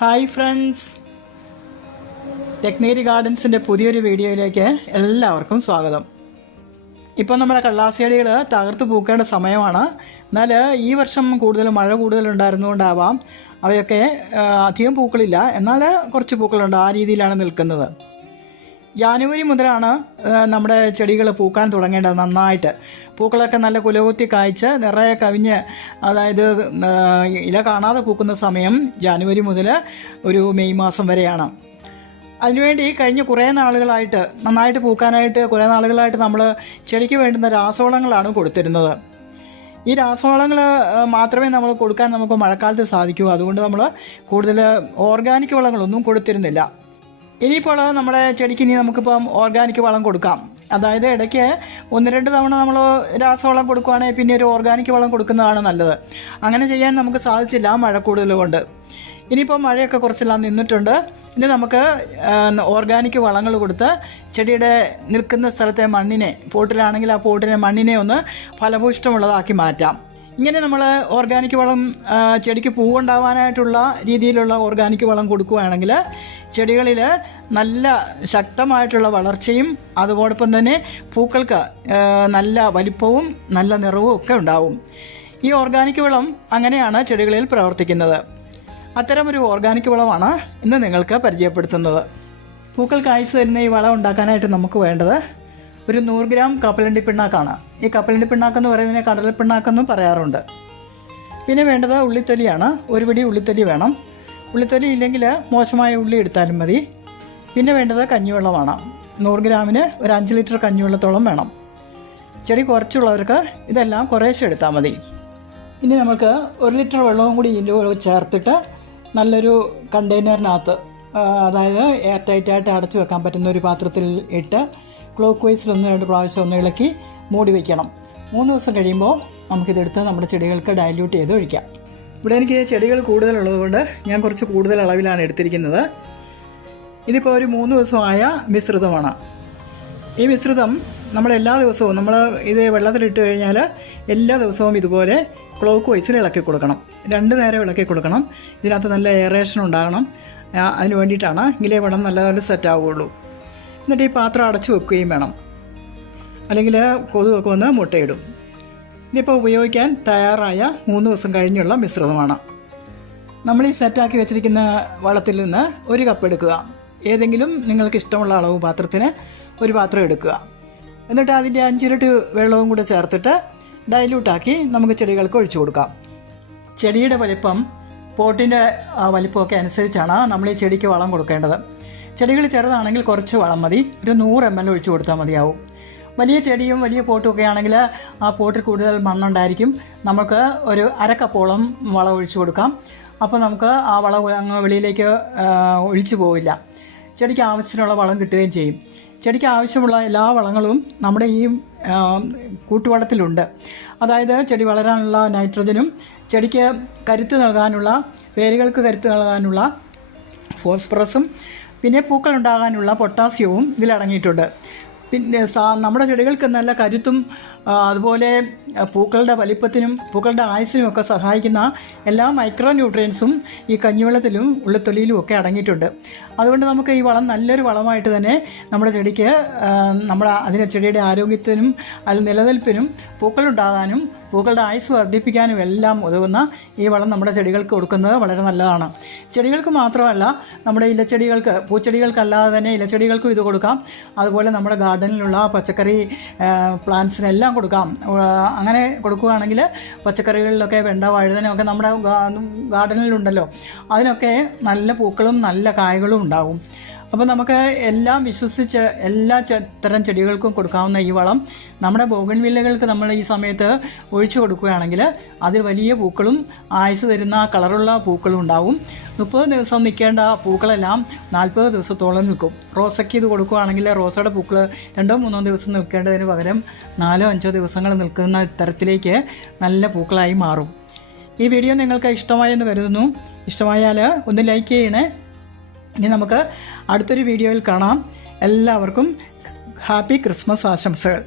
Hi friends, ടെക്നേരി ഗാർഡൻസിൻ്റെ പുതിയൊരു വീഡിയോയിലേക്ക് എല്ലാവർക്കും സ്വാഗതം. ഇപ്പോൾ നമ്മുടെ കള്ളാസിയടികൾ തകർത്ത് പൂക്കേണ്ട സമയമാണ്. എന്നാൽ ഈ വർഷം മഴ കൂടുതലുണ്ടായിരുന്നുകൊണ്ടാവാം അവയൊക്കെ അധികം പൂക്കളില്ല, എന്നാൽ കുറച്ച് പൂക്കളുണ്ട്. ആ രീതിയിലാണ് നിൽക്കുന്നത്. ജാനുവരി മുതലാണ് നമ്മുടെ ചെടികൾ പൂക്കാൻ തുടങ്ങേണ്ടത്. നന്നായിട്ട് പൂക്കളൊക്കെ നല്ല കുലകുത്തി കായ്ച്ച് നിറയെ കവിഞ്ഞ്, അതായത് ഇല കാണാതെ പൂക്കുന്ന സമയം ജാനുവരി മുതൽ ഒരു മെയ് മാസം വരെയാണ്. അതിനുവേണ്ടി കഴിഞ്ഞ കുറേ നാളുകളായിട്ട് നന്നായിട്ട് പൂക്കാനായിട്ട് കുറേ നാളുകളായിട്ട് നമ്മൾ ചെടിക്ക് വേണ്ടുന്ന രാസവളങ്ങളാണ് കൊടുത്തിരുന്നത്. ഈ രാസവളങ്ങൾ മാത്രമേ നമ്മൾ കൊടുക്കാൻ നമുക്ക് മഴക്കാലത്ത് സാധിക്കൂ. അതുകൊണ്ട് നമ്മൾ കൂടുതൽ ഓർഗാനിക് വളങ്ങളൊന്നും കൊടുത്തിരുന്നില്ല. ഇനിയിപ്പോൾ നമ്മുടെ ചെടിക്ക് നമുക്കിപ്പം ഓർഗാനിക് വളം കൊടുക്കാം. അതായത് ഇടയ്ക്ക് 1-2 തവണ നമ്മൾ രാസവളം കൊടുക്കുകയാണെങ്കിൽ പിന്നെ ഒരു ഓർഗാനിക് വളം കൊടുക്കുന്നതാണ് നല്ലത്. അങ്ങനെ ചെയ്യാൻ നമുക്ക് സാധിച്ചില്ല മഴ കൂടുതൽ കൊണ്ട്. ഇനിയിപ്പോൾ മഴയൊക്കെ കുറച്ചെല്ലാം നിന്നിട്ടുണ്ട്. ഇനി നമുക്ക് ഓർഗാനിക് വളങ്ങൾ കൊടുത്ത് ചെടിയുടെ നിൽക്കുന്ന സ്ഥലത്തെ മണ്ണിനെ, പോട്ടിലാണെങ്കിൽ ആ പോട്ടിനെ മണ്ണിനെ ഒന്ന് ഫലഭൂയിഷ്ടമുള്ളതാക്കി മാറ്റാം. ഇങ്ങനെ നമ്മൾ ഓർഗാനിക് വളം ചെടിക്ക് പൂവുണ്ടാവാനായിട്ടുള്ള രീതിയിലുള്ള ഓർഗാനിക് വളം കൊടുക്കുകയാണെങ്കിൽ ചെടികളിൽ നല്ല ശക്തമായിട്ടുള്ള വളർച്ചയും അതോടൊപ്പം തന്നെ പൂക്കൾക്ക് നല്ല വലിപ്പവും നല്ല നിറവും ഒക്കെ ഉണ്ടാവും. ഈ ഓർഗാനിക് വളം അങ്ങനെയാണ് ചെടികളിൽ പ്രവർത്തിക്കുന്നത്. അത്തരമൊരു ഓർഗാനിക് വളമാണ് ഇന്ന് നിങ്ങൾക്ക് പരിചയപ്പെടുത്തുന്നത്. പൂക്കൾക്ക് ആയുസ് തരുന്ന ഈ വളം ഉണ്ടാക്കാനായിട്ട് നമുക്ക് വേണ്ടത് ഒരു 100 ഗ്രാം കപ്പലണ്ടി പിണ്ണാക്കാണ്. ഈ കപ്പലണ്ടി പിണ്ണാക്കെന്ന് പറയുന്നതിനെ കടൽ പിണ്ണാക്കെന്നും പറയാറുണ്ട്. പിന്നെ വേണ്ടത് ഉള്ളിത്തൊലിയാണ്. ഒരു പിടി ഉള്ളിത്തൊലി വേണം. ഉള്ളിത്തൊലി ഇല്ലെങ്കിൽ മോശമായ ഉള്ളി എടുത്താലും മതി. പിന്നെ വേണ്ടത് കഞ്ഞിവെള്ളമാണ്. 100 ഗ്രാമിന് ഒരു 5 ലിറ്റർ കഞ്ഞിവെള്ളത്തോളം വേണം. ചെടി കുറച്ചുള്ളവർക്ക് ഇതെല്ലാം കുറേശ്ശെ എടുത്താൽ മതി. ഇനി നമുക്ക് 1 ലിറ്റർ വെള്ളവും കൂടി ഇതിൻ്റെ ചേർത്തിട്ട് നല്ലൊരു കണ്ടെയ്നറിനകത്ത്, അതായത് എയർ ടൈറ്റായിട്ട് അടച്ചു വെക്കാൻ പറ്റുന്ന ഒരു പാത്രത്തിൽ ഇട്ട് ക്ലോക്ക് വൈസിൽ 1-2 പ്രാവശ്യം ഒന്ന് ഇളക്കി മൂടി വയ്ക്കണം. 3 ദിവസം കഴിയുമ്പോൾ നമുക്കിതെടുത്ത് നമ്മുടെ ചെടികൾക്ക് ഡൈല്യൂട്ട് ചെയ്ത് ഒഴിക്കാം. ഇവിടെ എനിക്ക് ചെടികൾ കൂടുതലുള്ളതുകൊണ്ട് ഞാൻ കുറച്ച് കൂടുതൽ അളവിലാണ് എടുത്തിരിക്കുന്നത്. ഇതിപ്പോൾ ഒരു 3 ദിവസമായ മിശ്രിതമാണ്. ഈ മിശ്രിതം നമ്മൾ എല്ലാ ദിവസവും ഇത് വെള്ളത്തിലിട്ട് കഴിഞ്ഞാൽ എല്ലാ ദിവസവും ഇതുപോലെ ക്ലോക്ക് വൈസിൽ ഇളക്കി കൊടുക്കണം. 2 നേരം ഇളക്കി കൊടുക്കണം. ഇതിനകത്ത് നല്ല എയറേഷൻ ഉണ്ടാകണം. അതിന് വേണ്ടിയിട്ടാണ്. എങ്കിലേ വെള്ളം നല്ലപോലെ സെറ്റ് ആവുകയുള്ളൂ. എന്നിട്ട് ഈ പാത്രം അടച്ചു വെക്കുകയും വേണം, അല്ലെങ്കിൽ കൊതുകൊക്കെ വന്ന് മുട്ടയിടും. ഇതിപ്പോൾ ഉപയോഗിക്കാൻ തയ്യാറായ 3 ദിവസം കഴിഞ്ഞുള്ള മിശ്രിതമാണ്. നമ്മൾ ഈ സെറ്റാക്കി വെച്ചിരിക്കുന്ന വളത്തിൽ നിന്ന് 1 കപ്പ് എടുക്കുക. ഏതെങ്കിലും നിങ്ങൾക്ക് ഇഷ്ടമുള്ള അളവ് പാത്രത്തിന് ഒരു പാത്രം എടുക്കുക. എന്നിട്ട് അതിൻ്റെ 5 ഇരട്ടി വെള്ളവും കൂടെ ചേർത്തിട്ട് ഡൈല്യൂട്ടാക്കി നമുക്ക് ചെടികൾക്ക് ഒഴിച്ചു കൊടുക്കാം. ചെടിയുടെ വലിപ്പം, പോട്ടിൻ്റെ വലിപ്പമൊക്കെ അനുസരിച്ചാണ് നമ്മൾ ഈ ചെടിക്ക് വളം കൊടുക്കേണ്ടത്. ചെടികൾ ചെറുതാണെങ്കിൽ കുറച്ച് വളം മതി. ഒരു 100 ml ഒഴിച്ചു കൊടുത്താൽ മതിയാവും. വലിയ ചെടിയും വലിയ പോട്ടും ഒക്കെ ആണെങ്കിൽ ആ പോട്ടിൽ കൂടുതൽ മണ്ണുണ്ടായിരിക്കും. നമുക്ക് ഒരു 1/2 കപ്പോളം വളം ഒഴിച്ചു കൊടുക്കാം. അപ്പോൾ നമുക്ക് ആ വളം അങ്ങ് വെളിയിലേക്ക് ഒഴിച്ചു പോവില്ല. ചെടിക്ക് ആവശ്യത്തിനുള്ള വളം കിട്ടുകയും ചെയ്യും. ചെടിക്ക് ആവശ്യമുള്ള എല്ലാ വളങ്ങളും നമ്മുടെ ഈ കൂട്ടുവളത്തിലുണ്ട്. അതായത് ചെടി വളരാനുള്ള നൈട്രജനും ചെടിക്ക് കരുത്ത് നൽകാനുള്ള, വേരുകൾക്ക് കരുത്ത് നൽകാനുള്ള ഫോസ്ഫറസും പിന്നെ പൂക്കൾ ഉണ്ടാകാനുള്ള പൊട്ടാസ്യവും ഇതിലടങ്ങിയിട്ടുണ്ട്. പിന്നെ നമ്മുടെ ചെടികൾക്ക് നല്ല കരുത്തും അതുപോലെ പൂക്കളുടെ വലിപ്പത്തിനും പൂക്കളുടെ ആയുസ്സിനും ഒക്കെ സഹായിക്കുന്ന എല്ലാ മൈക്രോ ന്യൂട്രിയൻസും ഈ കഞ്ഞിവെള്ളത്തിലും ഉള്ളിത്തൊലിയിലും ഒക്കെ അടങ്ങിയിട്ടുണ്ട്. അതുകൊണ്ട് നമുക്ക് ഈ വളം നല്ലൊരു വളമായിട്ട് തന്നെ നമ്മുടെ ചെടിക്ക്, അതിൻ്റെ ചെടിയുടെ ആരോഗ്യത്തിനും നിലനിൽപ്പിനും പൂക്കളുണ്ടാകാനും പൂക്കളുടെ ആയുസ് വർദ്ധിപ്പിക്കാനും എല്ലാം ഉതകുന്ന ഈ വളം നമ്മുടെ ചെടികൾക്ക് കൊടുക്കുന്നത് വളരെ നല്ലതാണ്. ചെടികൾക്ക് മാത്രമല്ല, നമ്മുടെ ഇലച്ചെടികൾക്ക്, പൂച്ചെടികൾക്കല്ലാതെ തന്നെ ഇലച്ചെടികൾക്കും ഇത് കൊടുക്കാം. അതുപോലെ നമ്മുടെ ഗാർഡനിലുള്ള പച്ചക്കറി പ്ലാന്റ്സിനെല്ലാം കൊടുക്കാം. അങ്ങനെ കൊടുക്കുകയാണെങ്കിൽ പച്ചക്കറികളിലൊക്കെ വെണ്ട, വഴുതനയൊക്കെ നമ്മുടെ ഗാർഡനിലുണ്ടല്ലോ, അതിനൊക്കെ നല്ല പൂക്കളും നല്ല കായ്കളും ഉണ്ടാകും. അപ്പോൾ നമുക്ക് എല്ലാം വിശ്വസിച്ച് എല്ലാ തരം ചെടികൾക്കും കൊടുക്കാവുന്ന ഈ വളം നമ്മുടെ ബോഗൺവില്ലകൾക്ക് നമ്മൾ ഈ സമയത്ത് ഒഴിച്ചു കൊടുക്കുകയാണെങ്കിൽ അതിൽ വലിയ പൂക്കളും ആയുസ് തരുന്ന കളറുള്ള പൂക്കളും ഉണ്ടാവും. 30 ദിവസം നിൽക്കേണ്ട പൂക്കളെല്ലാം 40 ദിവസത്തോളം നിൽക്കും. റോസയ്ക്ക് ഇത് കൊടുക്കുകയാണെങ്കിൽ റോസയുടെ പൂക്കൾ 2-3 ദിവസം നിൽക്കേണ്ടതിന് പകരം 4-5 ദിവസങ്ങൾ നിൽക്കുന്ന തരത്തിലേക്ക് നല്ല പൂക്കളായി മാറും. ഈ വീഡിയോ നിങ്ങൾക്ക് ഇഷ്ടമായെന്ന് കരുതുന്നു. ഇഷ്ടമായാൽ ഒന്ന് ലൈക്ക് ചെയ്യണേ. ഇനി നമുക്ക് അടുത്തൊരു വീഡിയോയിൽ കാണാം. എല്ലാവർക്കും ഹാപ്പി ക്രിസ്മസ് ആശംസകൾ.